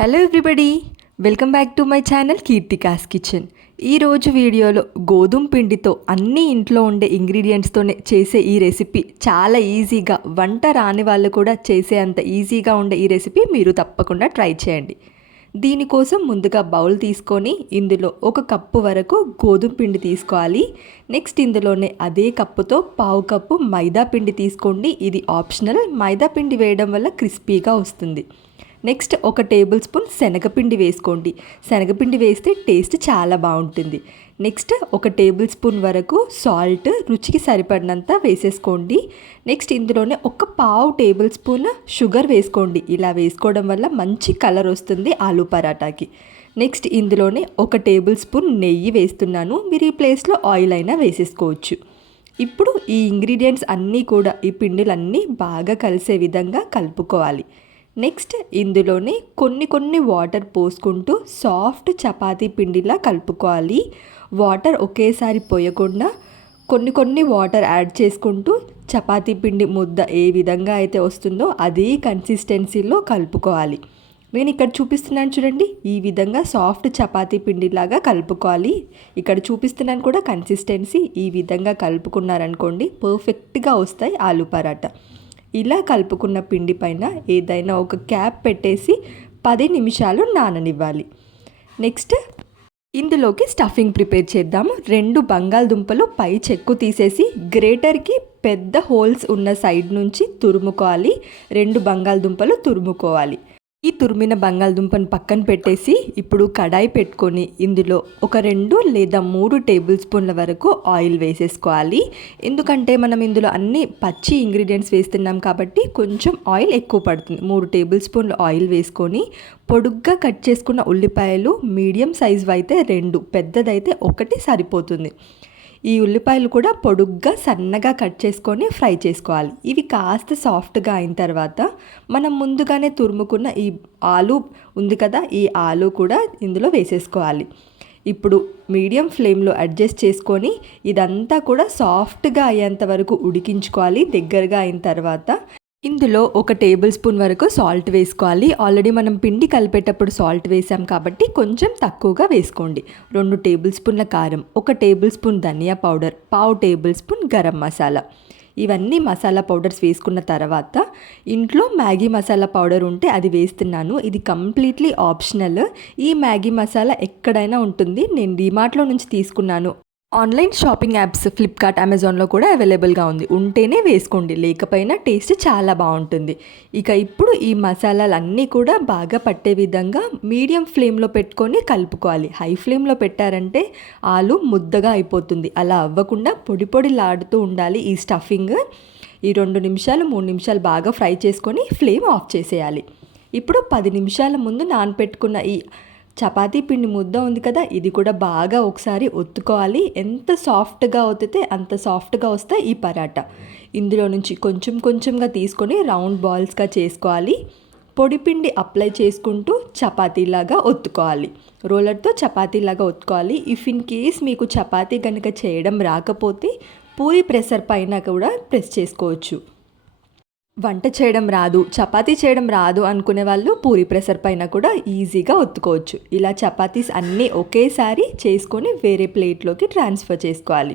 Hello everybody welcome back to my channel Keerthika's kitchen ఈరోజు వీడియోలో గోధుమ పిండితో అన్ని ఇంట్లో ఉండే ఇంగ్రీడియంట్స్తోనే చేసే ఈ రెసిపీ చాలా ఈజీగా వంట రాని వాళ్ళు కూడా చేసే అంత ఈజీగా ఉండే ఈ రెసిపీ మీరు తప్పకుండా ట్రై చేయండి. దీనికోసం ముందుగా బౌల్ తీసుకొని ఇందులో ఒక కప్పు వరకు గోధుమ పిండి తీసుకోవాలి. నెక్స్ట్ ఇందులోనే అదే కప్పుతో పావు కప్పు మైదా పిండి తీసుకోండి. ఇది ఆప్షనల్ మైదా పిండి వేయడం వల్ల క్రిస్పీగా వస్తుంది. నెక్స్ట్ ఒక టేబుల్ స్పూన్ శనగపిండి వేసుకోండి. శనగపిండి వేస్తే టేస్ట్ చాలా బాగుంటుంది. నెక్స్ట్ ఒక టేబుల్ స్పూన్ వరకు సాల్ట్ రుచికి సరిపడినంత వేసేసుకోండి. నెక్స్ట్ ఇందులోనే ఒక పావు టేబుల్ స్పూన్ షుగర్ వేసుకోండి. ఇలా వేసుకోవడం వల్ల మంచి కలర్ వస్తుంది ఆలూ పరాటాకి. నెక్స్ట్ ఇందులోనే ఒక టేబుల్ స్పూన్ నెయ్యి వేస్తున్నాను. మీరు ఈ ప్లేస్లో ఆయిల్ అయినా వేసేసుకోవచ్చు. ఇప్పుడు ఈ ఇంగ్రీడియంట్స్ అన్నీ కూడా ఈ పిండిలన్నీ బాగా కలిసే విధంగా కలుపుకోవాలి. నెక్స్ట్ ఇందులోనే కొన్ని కొన్ని వాటర్ పోసుకుంటూ సాఫ్ట్ చపాతీ పిండిలా కలుపుకోవాలి. వాటర్ ఒకేసారి పోయకుండా కొన్ని కొన్ని వాటర్ యాడ్ చేసుకుంటూ చపాతీ పిండి ముద్ద ఏ విధంగా అయితే వస్తుందో అదే కన్సిస్టెన్సీలో కలుపుకోవాలి. నేను ఇక్కడ చూపిస్తున్నాను చూడండి ఈ విధంగా సాఫ్ట్ చపాతీ పిండిలాగా కలుపుకోవాలి. ఇక్కడ చూపిస్తున్నాను కూడా కన్సిస్టెన్సీ ఈ విధంగా కలుపుకున్నారనుకోండి పర్ఫెక్ట్గా వస్తాయి ఆలు పరాటా. ఇలా కలుపుకున్న పిండి పైన ఏదైనా ఒక క్యాప్ పెట్టేసి పది నిమిషాలు నాననివ్వాలి. నెక్స్ట్ ఇందులోకి స్టఫింగ్ ప్రిపేర్ చేద్దాము. రెండు బంగాళదుంపలు పై చెక్కు తీసేసి గ్రేటర్కి పెద్ద హోల్స్ ఉన్న సైడ్ నుంచి తురుముకోవాలి. రెండు బంగాళదుంపలు తురుముకోవాలి. ఈ తురిమిన బంగాళదుంపను పక్కన పెట్టేసి ఇప్పుడు కడాయి పెట్టుకొని ఇందులో ఒక రెండు లేదా మూడు టేబుల్ స్పూన్ల వరకు ఆయిల్ వేసేసుకోవాలి. ఎందుకంటే మనం ఇందులో అన్ని పచ్చి ఇంగ్రీడియంట్స్ వేస్తున్నాం కాబట్టి కొంచెం ఆయిల్ ఎక్కువ పడుతుంది. మూడు టేబుల్ స్పూన్లు ఆయిల్ వేసుకొని పొడుగ్గా కట్ చేసుకున్న ఉల్లిపాయలు మీడియం సైజు అయితే రెండు పెద్దదైతే ఒకటి సరిపోతుంది. ఈ ఉల్లిపాయలు కూడా పొడుగ్గా సన్నగా కట్ చేసుకొని ఫ్రై చేసుకోవాలి. ఇవి కాస్త సాఫ్ట్గా అయిన తర్వాత మనం ముందుగానే తురుముకున్న ఈ ఆలు ఉంది కదా ఈ ఆలు కూడా ఇందులో వేసేసుకోవాలి. ఇప్పుడు మీడియం ఫ్లేమ్లో అడ్జస్ట్ చేసుకొని ఇదంతా కూడా సాఫ్ట్గా అయ్యేంత వరకు ఉడికించుకోవాలి. దగ్గరగా అయిన తర్వాత ఇందులో ఒక టేబుల్ స్పూన్ వరకు సాల్ట్ వేసుకోవాలి. ఆల్రెడీ మనం పిండి కలిపేటప్పుడు సాల్ట్ వేసాం కాబట్టి కొంచెం తక్కువగా వేసుకోండి. రెండు టేబుల్ స్పూన్ల కారం ఒక టేబుల్ స్పూన్ ధనియా పౌడర్ పావు టేబుల్ స్పూన్ గరం మసాలా. ఇవన్నీ మసాలా పౌడర్స్ వేసుకున్న తర్వాత ఇంట్లో మ్యాగీ మసాలా పౌడర్ ఉంటే అది వేస్తున్నాను. ఇది కంప్లీట్లీ ఆప్షనల్. ఈ మ్యాగీ మసాలా ఎక్కడైనా ఉంటుంది. నేను డిమార్ట్లో నుంచి తీసుకున్నాను. ఆన్లైన్ షాపింగ్ యాప్స్ ఫ్లిప్కార్ట్ అమెజాన్లో కూడా అవైలబుల్గా ఉంది. ఉంటేనే వేసుకోండి. లేకపోయినా టేస్ట్ చాలా బాగుంటుంది. ఇక ఇప్పుడు ఈ మసాలాలన్నీ కూడా బాగా పట్టే విధంగా మీడియం ఫ్లేమ్లో పెట్టుకొని కలుపుకోవాలి. హై ఫ్లేమ్లో పెట్టారంటే ఆలు ముద్దగా అయిపోతుంది. అలా అవ్వకుండా పొడి పొడిలాడుతూ ఉండాలి ఈ స్టఫింగ్. ఈ రెండు నిమిషాలు మూడు నిమిషాలు బాగా ఫ్రై చేసుకొని ఫ్లేమ్ ఆఫ్ చేసేయాలి. ఇప్పుడు పది నిమిషాల ముందు నానపెట్టుకున్న ఈ చపాతీ పిండి ముద్ద ఉంది కదా ఇది కూడా బాగా ఒకసారి ఒత్తుకోవాలి. ఎంత సాఫ్ట్గా ఒత్తితే అంత సాఫ్ట్గా వస్తాయి ఈ పరాటా. ఇందులో నుంచి కొంచెం కొంచెంగా తీసుకొని రౌండ్ బాల్స్గా చేసుకోవాలి. పొడిపిండి అప్లై చేసుకుంటూ చపాతీలాగా ఒత్తుకోవాలి. రోలర్తో చపాతీలాగా ఒత్తుకోవాలి. ఇఫ్ ఇన్ కేస్ మీకు చపాతీ కనుక చేయడం రాకపోతే పూరి ప్రెషర్ పైన కూడా ప్రెస్ చేసుకోవచ్చు. వంట చేయడం రాదు చపాతీ చేయడం రాదు అనుకునే వాళ్ళు పూరి ప్రెషర్ పైన కూడా ఈజీగా ఒత్తుకోవచ్చు. ఇలా చపాతీస్ అన్నీ ఒకేసారి చేసుకొని వేరే ప్లేట్లోకి ట్రాన్స్ఫర్ చేసుకోవాలి.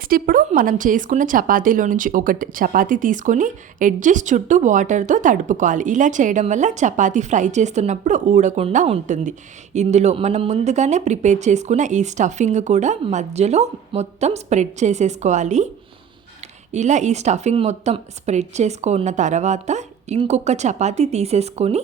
నెక్స్ట్ ఇప్పుడు మనం చేసుకున్న చపాతీలో నుంచి ఒక చపాతీ తీసుకొని ఎడ్జెస్ చుట్టూ వాటర్తో తడుపుకోవాలి. ఇలా చేయడం వల్ల చపాతీ ఫ్రై చేస్తున్నప్పుడు ఊడకుండా ఉంటుంది. ఇందులో మనం ముందుగానే ప్రిపేర్ చేసుకున్న ఈ స్టఫింగ్ కూడా మధ్యలో మొత్తం స్ప్రెడ్ చేసేసుకోవాలి. ఇలా ఈ స్టఫింగ్ మొత్తం స్ప్రెడ్ చేసుకున్న తర్వాత ఇంకొక చపాతీ తీసేసుకొని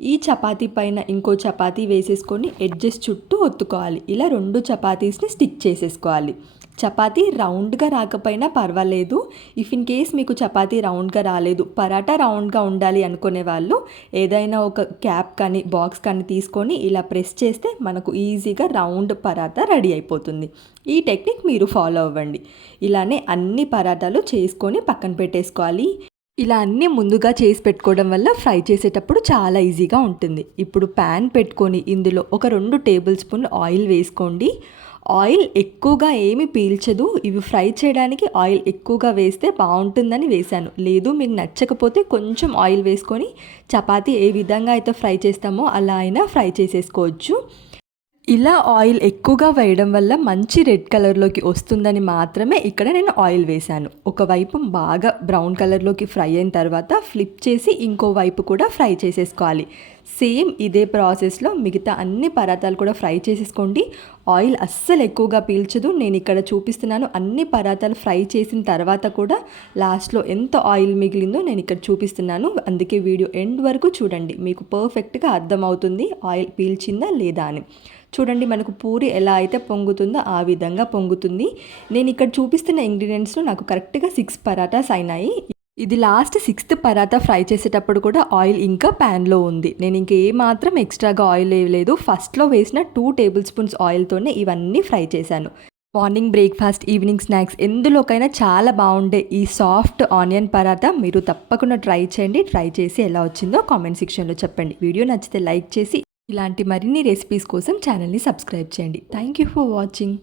ఈ చపాతీ పైన ఇంకో చపాతీ వేసేసుకొని ఎడ్జెస్ చుట్టూ ఒత్తుకోవాలి. ఇలా రెండు చపాతీస్ని స్టిక్ చేసేసుకోవాలి. చపాతీ రౌండ్గా రాకపోయినా పర్వాలేదు. ఇఫ్ ఇన్ కేస్ మీకు చపాతీ రౌండ్గా రాలేదు పరాటా రౌండ్గా ఉండాలి అనుకునే వాళ్ళు ఏదైనా ఒక క్యాప్ కానీ బాక్స్ కానీ తీసుకొని ఇలా ప్రెస్ చేస్తే మనకు ఈజీగా రౌండ్ పరాటా రెడీ అయిపోతుంది. ఈ టెక్నిక్ మీరు ఫాలో అవ్వండి. ఇలానే అన్ని పరాటాలు చేసుకొని పక్కన పెట్టేసుకోవాలి. ఇలా అన్నీ ముందుగా చేసి పెట్టుకోవడం వల్ల ఫ్రై చేసేటప్పుడు చాలా ఈజీగా ఉంటుంది. ఇప్పుడు ప్యాన్ పెట్టుకొని ఇందులో ఒక రెండు టేబుల్ స్పూన్ ఆయిల్ వేసుకోండి. ఆయిల్ ఎక్కువగా ఏమి పీల్చదు. ఇవి ఫ్రై చేయడానికి ఆయిల్ ఎక్కువగా వేస్తే బాగుంటుందని వేశాను. లేదు మీకు నచ్చకపోతే కొంచెం ఆయిల్ వేసుకొని చపాతీ ఏ విధంగా అయితే ఫ్రై చేస్తామో అలా అయినా ఫ్రై చేసేసుకోవచ్చు. ఇలా ఆయిల్ ఎక్కువగా వేయడం వల్ల మంచి రెడ్ కలర్లోకి వస్తుందని మాత్రమే ఇక్కడ నేను ఆయిల్ వేశాను. ఒకవైపు బాగా బ్రౌన్ కలర్లోకి ఫ్రై అయిన తర్వాత ఫ్లిప్ చేసి ఇంకో వైపు కూడా ఫ్రై చేసేసుకోవాలి. సేమ్ ఇదే ప్రాసెస్లో మిగతా అన్ని పరాతాలు కూడా ఫ్రై చేసేసుకోండి. ఆయిల్ అస్సలు ఎక్కువగా పీల్చదు. నేను ఇక్కడ చూపిస్తున్నాను అన్ని పరాతాలు ఫ్రై చేసిన తర్వాత కూడా లాస్ట్లో ఎంత ఆయిల్ మిగిలిందో నేను ఇక్కడ చూపిస్తున్నాను. అందుకే వీడియో ఎండ్ వరకు చూడండి. మీకు పర్ఫెక్ట్గా అర్థమవుతుంది ఆయిల్ పీల్చిందా లేదా అని. చూడండి మనకు పూరి ఎలా అయితే పొంగుతుందో ఆ విధంగా పొంగుతుంది. నేను ఇక్కడ చూపిస్తున్న ఇంగ్రీడియంట్స్లో నాకు కరెక్ట్గా సిక్స్ పరాటాస్ అయినాయి. ఇది లాస్ట్ సిక్స్త్ పరాతా ఫ్రై చేసేటప్పుడు కూడా ఆయిల్ ఇంకా ప్యాన్లో ఉంది. నేను ఇంక మాత్రం ఎక్స్ట్రాగా ఆయిల్ వేయలేదు ఫస్ట్లో వేసిన టూ టేబుల్ స్పూన్స్ ఆయిల్తోనే ఇవన్నీ ఫ్రై చేశాను. మార్నింగ్ బ్రేక్ఫాస్ట్ ఈవినింగ్ స్నాక్స్ ఎందులోకైనా చాలా బాగుండే ఈ సాఫ్ట్ ఆనియన్ పరాతా. మీరు తప్పకుండా ట్రై చేయండి. ట్రై చేసి ఎలా వచ్చిందో కామెంట్ సెక్షన్లో చెప్పండి. వీడియో నచ్చితే లైక్ చేసి ఇలాంటి మరిన్ని రెసిపీస్ కోసం ఛానల్ని సబ్స్క్రైబ్ చేయండి. Thank you for watching